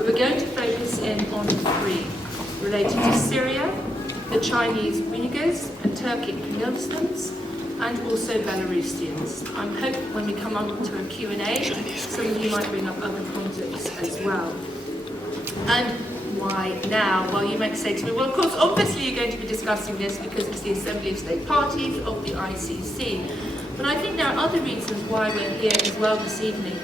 But we're going to focus in on three, related to Syria, the Chinese Uyghurs and Turkic Muslims, and also Belarusians. I'm hoping when we come on to a Q&A, some of you might bring up other concepts as well. And why now? Well, you might say to me, well, of course, obviously you're going to be discussing this because it's the Assembly of State Parties of the ICC. But I think there are other reasons why we're here as well this evening.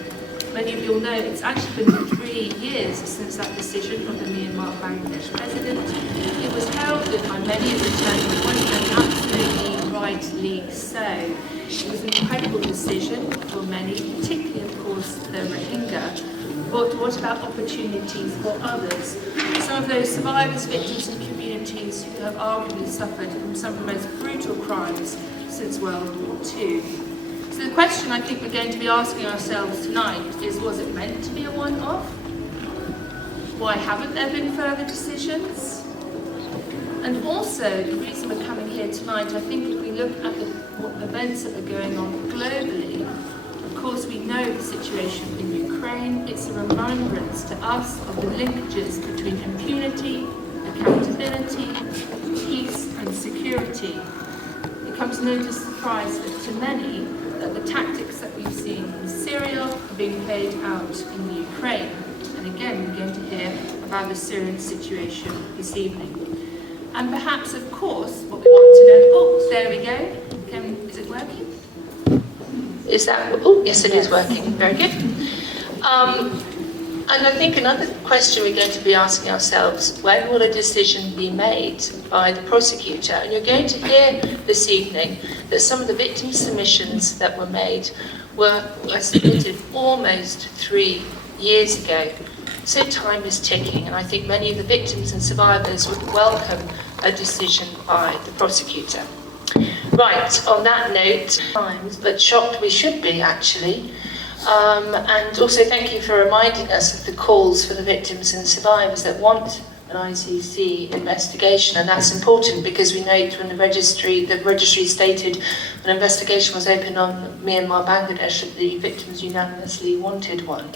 Many of you will know it's actually been 3 years since that decision of the Myanmar Bangladesh president. It was heralded by many as a turning point, and absolutely rightly so. It was an incredible decision for many, particularly, of course, the Rohingya. But what about opportunities for others? Some of those survivors, victims and communities who have arguably suffered from some of the most brutal crimes since World War II. So the question I think we're going to be asking ourselves tonight is, was it meant to be a one-off? Why haven't there been further decisions? And also, the reason we're coming here tonight, I think if we look at what events that are going on globally, of course we know the situation in Ukraine. It's a remembrance to us of the linkages between impunity, accountability, peace and security. It comes no surprise that to many that the tactics that we've seen in Syria are being played out in Ukraine. And again, we're going to hear about the Syrian situation this evening. And perhaps, of course, what we want to know... Oh, there we go. Is it working? Is that... Oh, yes, it is working. Very good. And I think another question we're going to be asking ourselves, when will a decision be made by the prosecutor? And you're going to hear this evening that some of the victim submissions that were made were submitted almost 3 years ago. So time is ticking, and I think many of the victims and survivors would welcome a decision by the prosecutor. Right, on that note, but shocked we should be, actually. And also thank you for reminding us of the calls for the victims and survivors that want an ICC investigation, and that's important because we know when the registry stated an investigation was opened on Myanmar Bangladesh that the victims unanimously wanted one.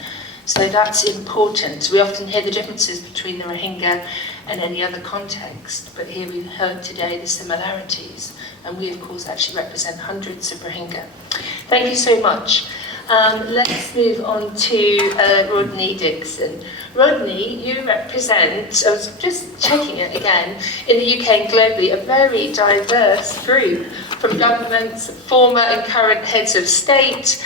So that's important. We often hear the differences between the Rohingya and any other context, but here we've heard today the similarities, and we of course actually represent hundreds of Rohingya. Thank you so much. Let's move on to Rodney Dixon. Rodney, you represent, I was just checking it again, in the UK and globally, a very diverse group from governments, former and current heads of state,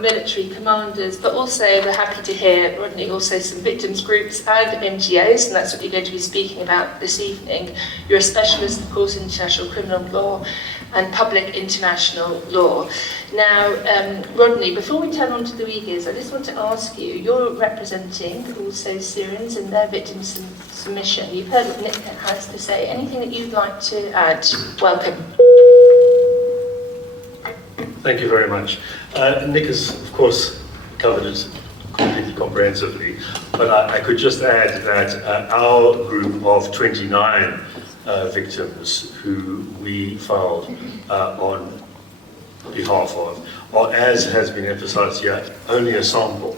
military commanders, but also we're happy to hear, Rodney, also some victims groups and NGOs, and that's what you're going to be speaking about this evening. You're a specialist, of course, in international criminal law and public international law. Now, Rodney, before we turn on to the Uyghurs, I just want to ask you, you're representing also Syrians and their victims submission. You've heard what Nick has to say. Anything that you'd like to add? Welcome. Thank you very much. Nick has, of course, covered it completely comprehensively, but I could just add that our group of 29 victims who we filed on behalf of, or as has been emphasized here, only a sample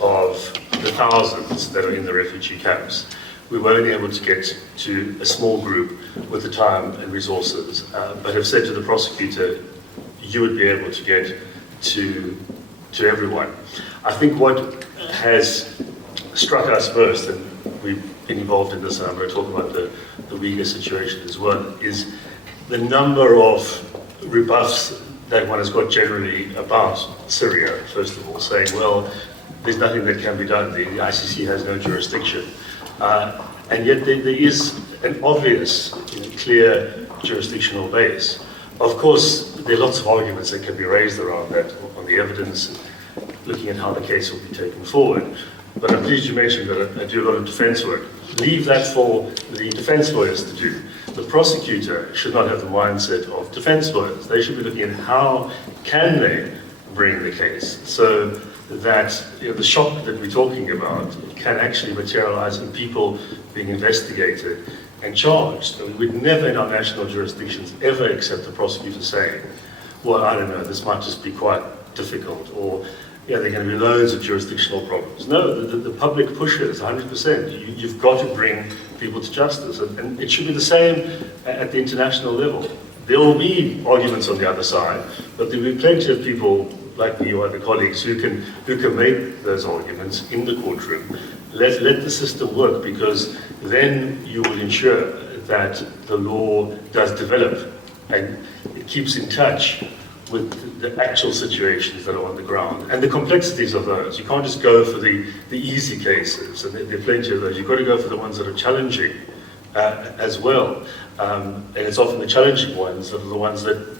of the thousands that are in the refugee camps. We were only able to get to a small group with the time and resources, but have said to the prosecutor, you would be able to get to everyone. I think what has struck us most, and we've been involved in this, and I'm going to talk about the Uyghur situation as well, is the number of rebuffs that one has got generally about Syria, first of all, saying, well, there's nothing that can be done, the ICC has no jurisdiction. And yet there is an obvious, clear jurisdictional base. Of course, there are lots of arguments that can be raised around that on the evidence, looking at how the case will be taken forward. But I'm pleased you mentioned that I do a lot of defense work. Leave that for the defense lawyers to do. The prosecutor should not have the mindset of defense lawyers. They should be looking at how can they bring the case so that the shock that we're talking about can actually materialize in people being investigated and charged. And we would never in our national jurisdictions ever accept the prosecutor saying, well, I don't know, this might just be quite difficult, or yeah, there are going to be loads of jurisdictional problems. No, the public pushes 100%. You've got to bring people to justice, and it should be the same at the international level. There will be arguments on the other side, but there will be plenty of people like me or other colleagues who can make those arguments in the courtroom. Let the system work, because then you will ensure that the law does develop and it keeps in touch with the actual situations that are on the ground and the complexities of those. You can't just go for the easy cases, and there are plenty of those. You've got to go for the ones that are challenging as well. And it's often the challenging ones that are the ones that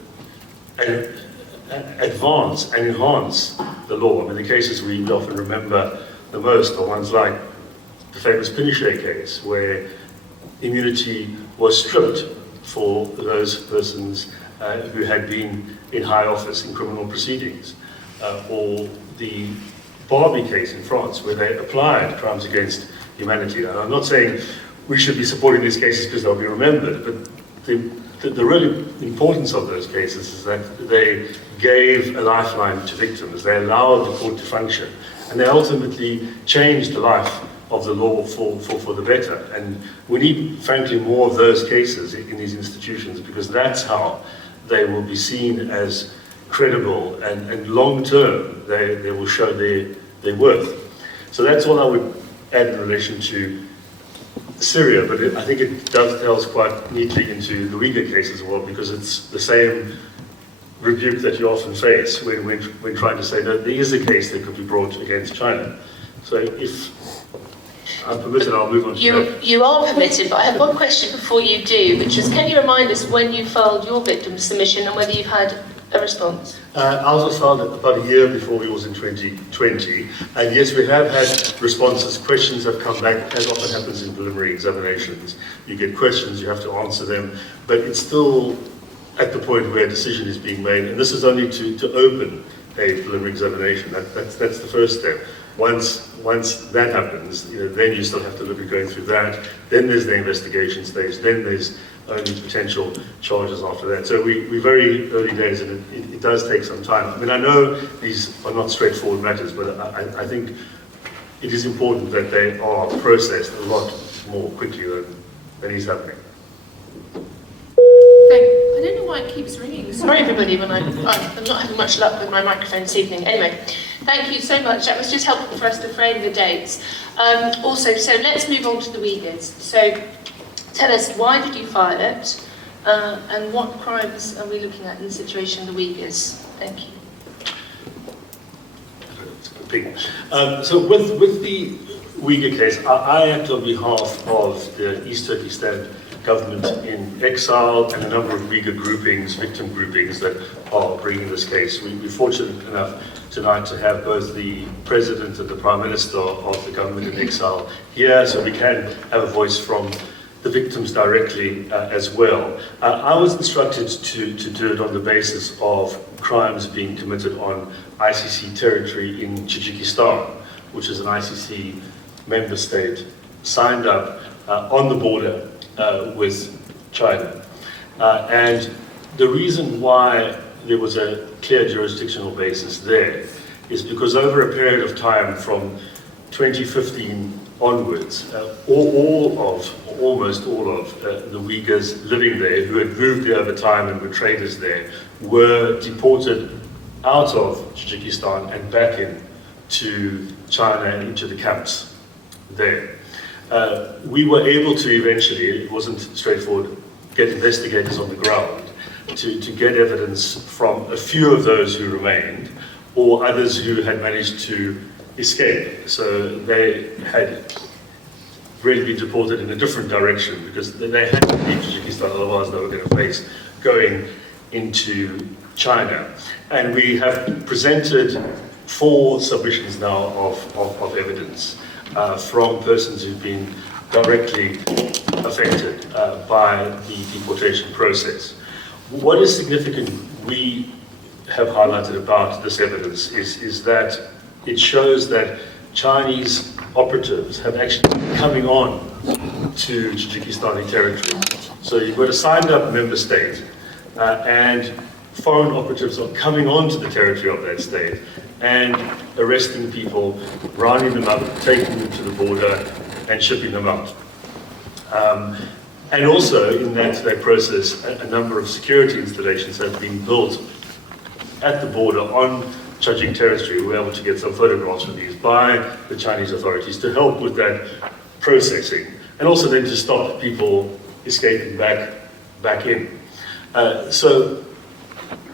advance and enhance the law. I mean, the cases we often remember the most are ones like the famous Pinochet case, where immunity was stripped for those persons who had been in high office in criminal proceedings, or the Barbie case in France, where they applied crimes against humanity. And I'm not saying we should be supporting these cases because they'll be remembered, but the real importance of those cases is that they gave a lifeline to victims. They allowed the court to function, and they ultimately changed the life of the law for the better. And we need, frankly, more of those cases in these institutions, because that's how they will be seen as credible, and long-term they will show their worth. So that's all I would add in relation to Syria, but I think it dovetails quite neatly into the Uyghur case as well, because it's the same rebuke that you often face when trying to say that there is a case that could be brought against China. So if I'm permitted, I'll move on to that. You are permitted, but I have one question before you do, which is, can you remind us when you filed your victim submission and whether you've had a response? Ours was filed about a year before yours in 2020, and yes, we have had responses. Questions have come back, as often happens in preliminary examinations. You get questions, you have to answer them, but it's still at the point where a decision is being made, and this is only to open a preliminary examination. That's the first step. Once that happens, then you still have to look at going through that. Then there's the investigation stage. Then there's only potential charges after that. So we're very early days, and it does take some time. I mean, I know these are not straightforward matters, but I think it is important that they are processed a lot more quickly than is happening. I don't know why it keeps ringing. Sorry everybody, when I'm not having much luck with my microphone this evening. Anyway, thank you so much. That was just helpful for us to frame the dates. Also, so let's move on to the Uyghurs. So tell us, why did you file it? And what crimes are we looking at in the situation of the Uyghurs? Thank you. So with the Uyghur case, I act on behalf of the East Turkestan government in exile and a number of Uyghur groupings, victim groupings, that are bringing this case. We're fortunate enough tonight to have both the President and the Prime Minister of the government in exile here, so we can have a voice from the victims directly as well. I was instructed to do it on the basis of crimes being committed on ICC territory in Tajikistan, which is an ICC member state signed up on the border with China. And the reason why there was a clear jurisdictional basis there is because over a period of time from 2015 onwards, almost all of the Uyghurs living there who had moved there over time and were traders there were deported out of Tajikistan and back into China and into the camps there. We were able to eventually, it wasn't straightforward, get investigators on the ground to get evidence from a few of those who remained, or others who had managed to escape. So they had really been deported in a different direction because they had to leave Tajikistan, otherwise they were going to face going into China. And we have presented 4 submissions now of evidence from persons who've been directly affected by the deportation process. What is significant, we have highlighted about this evidence, is that it shows that Chinese operatives have actually been coming on to Tajikistani territory. So you've got a signed up member state, and foreign operatives are coming onto the territory of that state and arresting people, rounding them up, taking them to the border, and shipping them out. And also, in that process, a number of security installations have been built at the border on Chajing territory. We were able to get some photographs of these by the Chinese authorities to help with that processing, and also then to stop people escaping back in. So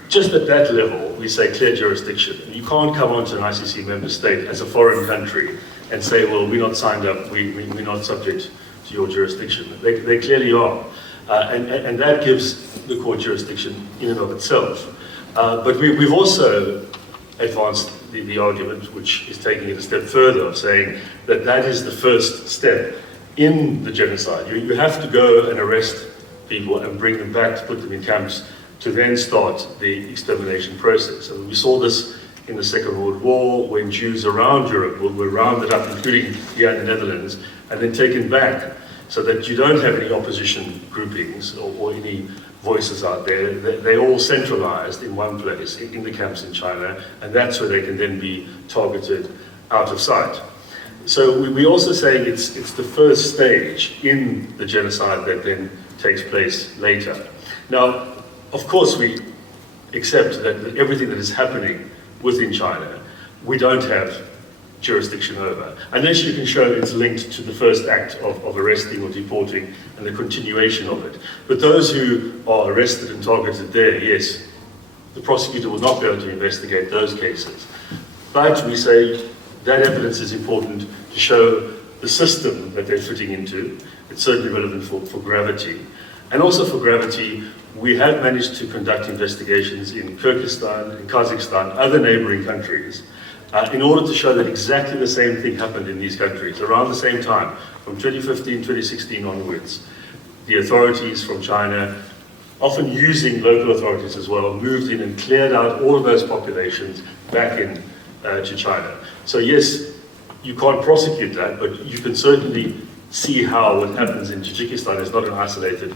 just at that level, we say clear jurisdiction. You can't come onto an ICC member state as a foreign country and say, well, we're not signed up, we're not subject to your jurisdiction. They clearly are. And that gives the court jurisdiction in and of itself. But we've also advanced the argument, which is taking it a step further, of saying that that is the first step in the genocide. You have to go and arrest people and bring them back to put them in camps to then start the extermination process. And we saw this in the Second World War, when Jews around Europe were rounded up, including here in the Netherlands, and then taken back, so that you don't have any opposition groupings or any voices out there. They're all centralized in one place, in the camps in China, and that's where they can then be targeted out of sight. So we're also saying it's the first stage in the genocide that then takes place later. Now, of course, we accept that everything that is happening within China, we don't have jurisdiction over, unless you can show it's linked to the first act of arresting or deporting and the continuation of it. But those who are arrested and targeted there, yes, the prosecutor will not be able to investigate those cases. But we say that evidence is important to show the system that they're fitting into. It's certainly relevant for gravity. And also for gravity, we have managed to conduct investigations in Kyrgyzstan, in Kazakhstan, other neighboring countries, in order to show that exactly the same thing happened in these countries around the same time, from 2015, 2016 onwards. The authorities from China, often using local authorities as well, moved in and cleared out all of those populations back in to China. So yes, you can't prosecute that, but you can certainly see how what happens in Tajikistan is not an isolated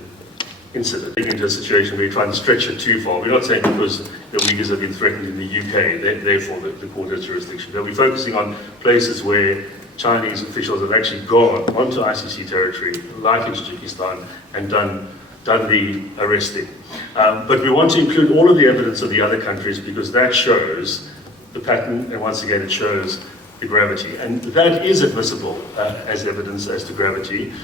incident. Into a situation where you're trying to stretch it too far. We're not saying because the Uyghurs have been threatened in the UK, therefore the court has jurisdiction. They'll be focusing on places where Chinese officials have actually gone onto ICC territory, like in Tajikistan, and done the arresting. But we want to include all of the evidence of the other countries because that shows the pattern, and once again it shows the gravity. And that is admissible as evidence as to gravity,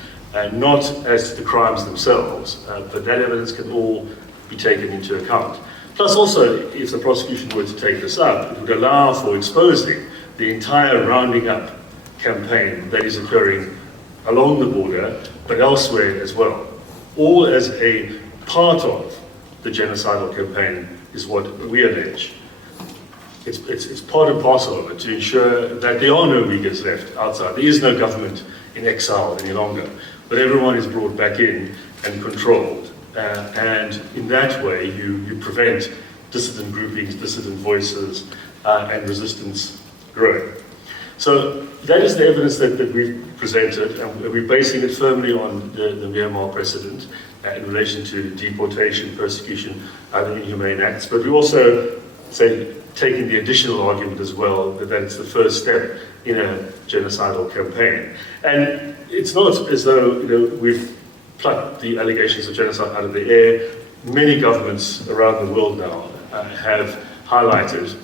not as to the crimes themselves, but that evidence can all be taken into account. Plus also, if the prosecution were to take this up, it would allow for exposing the entire rounding up campaign that is occurring along the border, but elsewhere as well. All as a part of the genocidal campaign is what we allege. It's part and parcel of it to ensure that there are no Uyghurs left outside. There is no government in exile any longer, but everyone is brought back in and controlled. And in that way, you prevent dissident groupings, dissident voices, and resistance growing. So that is the evidence that we've presented, and we're basing it firmly on the Myanmar precedent in relation to deportation, persecution, other inhumane acts. But we also say, taking the additional argument as well, that it's the first step in a genocidal campaign. And it's not as though we've plucked the allegations of genocide out of the air. Many governments around the world now have highlighted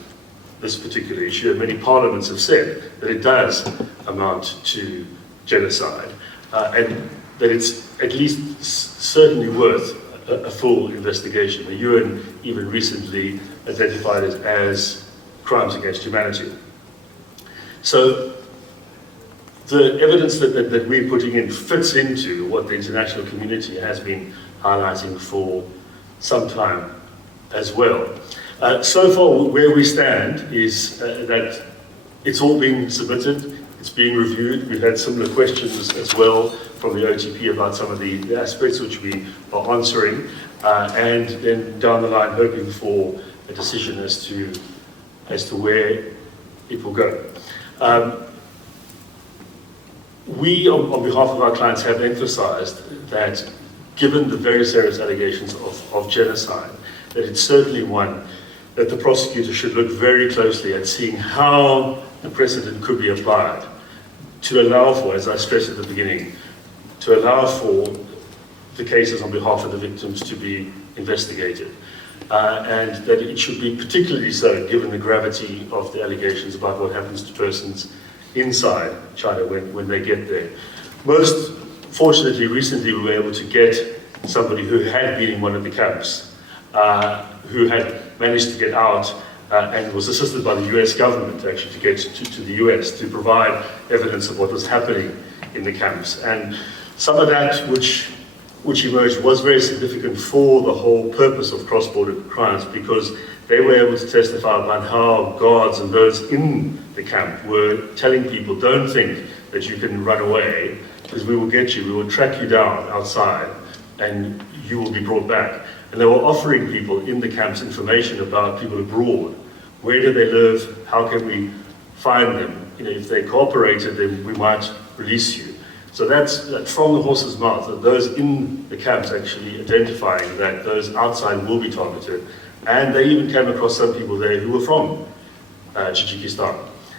this particular issue, and many parliaments have said that it does amount to genocide, and that it's at least certainly worth a full investigation. The UN even recently identified it as crimes against humanity. So the evidence that we're putting in fits into what the international community has been highlighting for some time as well. So far, where we stand is that it's all being submitted, it's being reviewed. We've had similar questions as well from the OTP about some of the aspects which we are answering, and then down the line hoping for a decision as to where it will go. We, on behalf of our clients, have emphasized that given the very serious allegations of genocide, that it's certainly one that the prosecutor should look very closely at seeing how the precedent could be applied to allow for, as I stressed at the beginning, to allow for the cases on behalf of the victims to be investigated. And that it should be particularly so given the gravity of the allegations about what happens to persons inside China when they get there. Most fortunately, recently we were able to get somebody who had been in one of the camps, who had managed to get out and was assisted by the US government actually to get to the US to provide evidence of what was happening in the camps. And some of that which emerged was very significant for the whole purpose of cross-border crimes, because they were able to testify about how guards and those in the camp were telling people, don't think that you can run away, because we will get you, we will track you down outside, and you will be brought back. And they were offering people in the camps information about people abroad. Where do they live? How can we find them? You know, if they cooperated, then we might release you. So that's from the horse's mouth, that those in the camps actually identifying that those outside will be targeted. And they even came across some people there who were from Tajikistan.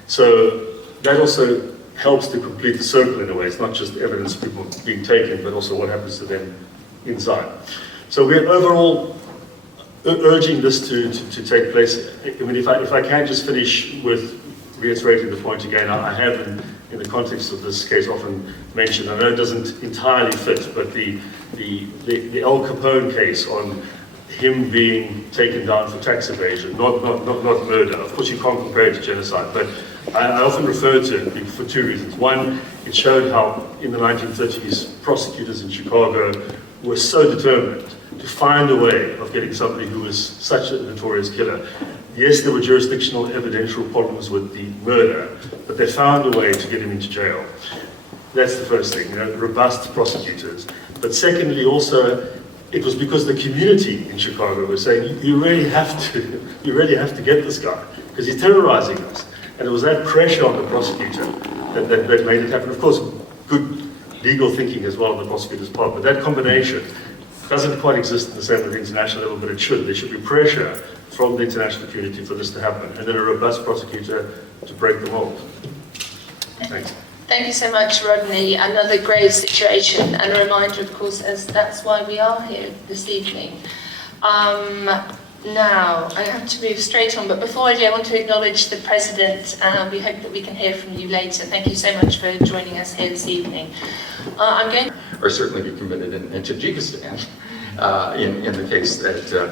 So that also helps to complete the circle in a way. It's not just evidence of people being taken, but also what happens to them inside. So we're overall urging this to take place. I mean, if I can just finish with reiterating the point again, I have in the context of this case often mentioned, I know it doesn't entirely fit, but the Al Capone case on him being taken down for tax evasion, not murder. Of course, you can't compare it to genocide, but I often refer to it for two reasons. One, it showed how in the 1930s, prosecutors in Chicago were so determined to find a way of getting somebody who was such a notorious killer. Yes, there were jurisdictional evidential problems with the murder, but they found a way to get him into jail. That's the first thing, you know, robust prosecutors. But secondly, also, it was because the community in Chicago was saying, you really have to get this guy, because he's terrorizing us. And it was that pressure on the prosecutor that made it happen. Of course, good legal thinking as well on the prosecutor's part, but that combination doesn't quite exist in the same at the international level, but it should. There should be pressure from the international community for this to happen, and then a robust prosecutor to break the mold. Thanks. Thank you so much, Rodney. Another grave situation, and a reminder, of course, as that's why we are here this evening. Now, I have to move straight on, but before I do, I want to acknowledge the President, and we hope that we can hear from you later. Thank you so much for joining us here this evening. I'm going or certainly be committed in Tajikistan in the case that